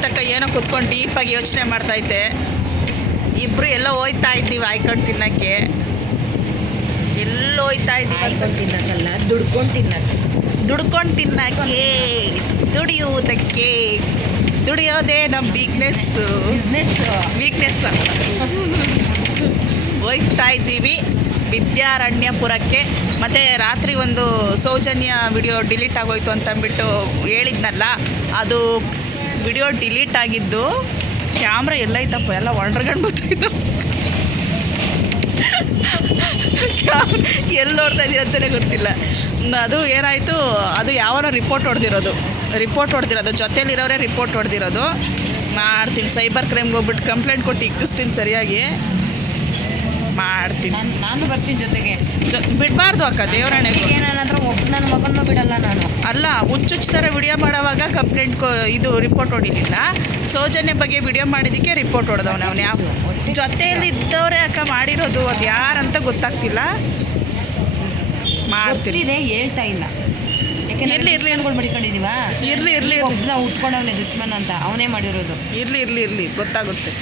ಕವಿತಕ್ಕ ಏನೋ ಕುತ್ಕೊಂಡು ಡೀಪಾಗಿ ಯೋಚನೆ ಮಾಡ್ತೈತೆ. ಇಬ್ಬರು ಎಲ್ಲೋ ಹೋಯ್ತಾ ಇದ್ದೀವಿ ಆಯ್ಕೊಂಡು ತಿನ್ನೋಕ್ಕೆ. ಎಲ್ಲೋ ಹೋಯ್ತಾ ಇದ್ದೀವಿ ಆಯ್ಕೊಂಡು ತಿನ್ನೋಕ್ಕಲ್ಲ, ದುಡ್ಕೊಂಡು ತಿನ್ನೋಕ್ಕೆ. ದುಡ್ಕೊಂಡು ತಿನ್ನೋಕ್ಕೆ, ದುಡಿಯುವುದಕ್ಕೆ. ದುಡಿಯೋದೇ ನಮ್ಮ ವೀಕ್ನೆಸ್ಸು. ವೀಕ್ನೆಸ್ ಅಂತ ಹೋಗ್ತಾ ಇದ್ದೀವಿ ವಿದ್ಯಾರಣ್ಯಪುರಕ್ಕೆ. ಮತ್ತು ರಾತ್ರಿ ಒಂದು ಸೌಜನ್ಯ ವಿಡಿಯೋ ಡಿಲೀಟ್ ಆಗೋಯ್ತು ಅಂತಂದ್ಬಿಟ್ಟು ಹೇಳಿದ್ನಲ್ಲ, ಅದು ವಿಡಿಯೋ ಡಿಲೀಟ್ ಆಗಿದ್ದು. ಕ್ಯಾಮ್ರಾ ಎಲ್ಲೈತಪ್ಪ, ಎಲ್ಲ ಒಣರ್ಗಂಡು ಬರ್ತಾಯಿದ್ದು. ಎಲ್ಲಿ ನೋಡ್ತಾ ಇದ್ದೀವಿ ಅಂತಲೇ ಗೊತ್ತಿಲ್ಲ. ಅದು ಏನಾಯಿತು, ಅದು ಯಾವನೋ ರಿಪೋರ್ಟ್ ಹೊಡೆದಿರೋದು ಜೊತೇಲಿರೋರೇ ರಿಪೋರ್ಟ್ ಹೊಡೆದಿರೋದು. ಮಾಡ್ತೀನಿ, ಸೈಬರ್ ಕ್ರೈಮ್ಗೆ ಹೋಗ್ಬಿಟ್ಟು ಕಂಪ್ಲೇಂಟ್ ಕೊಟ್ಟು ಇಕ್ಕಿಸ್ತೀನಿ, ಸರಿಯಾಗಿ ಮಾಡ್ತೀನಿ. ನಾನು ಬರ್ತೀನಿ ಜೊತೆಗೆ. ಬಿಡಬಾರ್ದು ಅಕ್ಕ, ದೇವರಾಣೆಗೂ. ನನ್ನ ಹತ್ರ ನನ್ನ ಮಗನೂ ಬಿಡಲ್ಲ ನಾನು. ಅಲ್ಲ, ಹುಚ್ಚುಚ್ತರ ವಿಡಿಯೋ ಮಾಡೋವಾಗ ಕಂಪ್ಲೇಂಟ್ ಇದು ರಿಪೋರ್ಟ್ ಹೊಡಿಲಿಲ್ಲ. ಸೌಜನ್ಯ ಬಗ್ಗೆ ವಿಡಿಯೋ ಮಾಡಿದ್ದಕ್ಕೆ ರಿಪೋರ್ಟ್ ಹೊಡೆದವನು. ಅವನು ಯಾವ ಜೊತೆಯಲ್ಲಿದ್ದವರೇ ಅಕ್ಕ ಮಾಡಿರೋದು, ಅದು ಯಾರಂತ ಗೊತ್ತಾಗ್ತಿಲ್ಲ. ಮಾಡ್ತೀನಿ, ಹೇಳ್ತಾ ಇಲ್ಲ. ಯಾಕೆಂದ್ರೆ ಮಡಿಕೊಂಡಿದೀವಾ, ಇರಲಿ ಒಬ್ಬನ ಉಟ್ಕೊಂಡವನೇ ದುಶ್ಮನ್ ಅಂತ, ಅವನೇ ಮಾಡಿರೋದು. ಇರಲಿ ಗೊತ್ತಾಗುತ್ತೆ.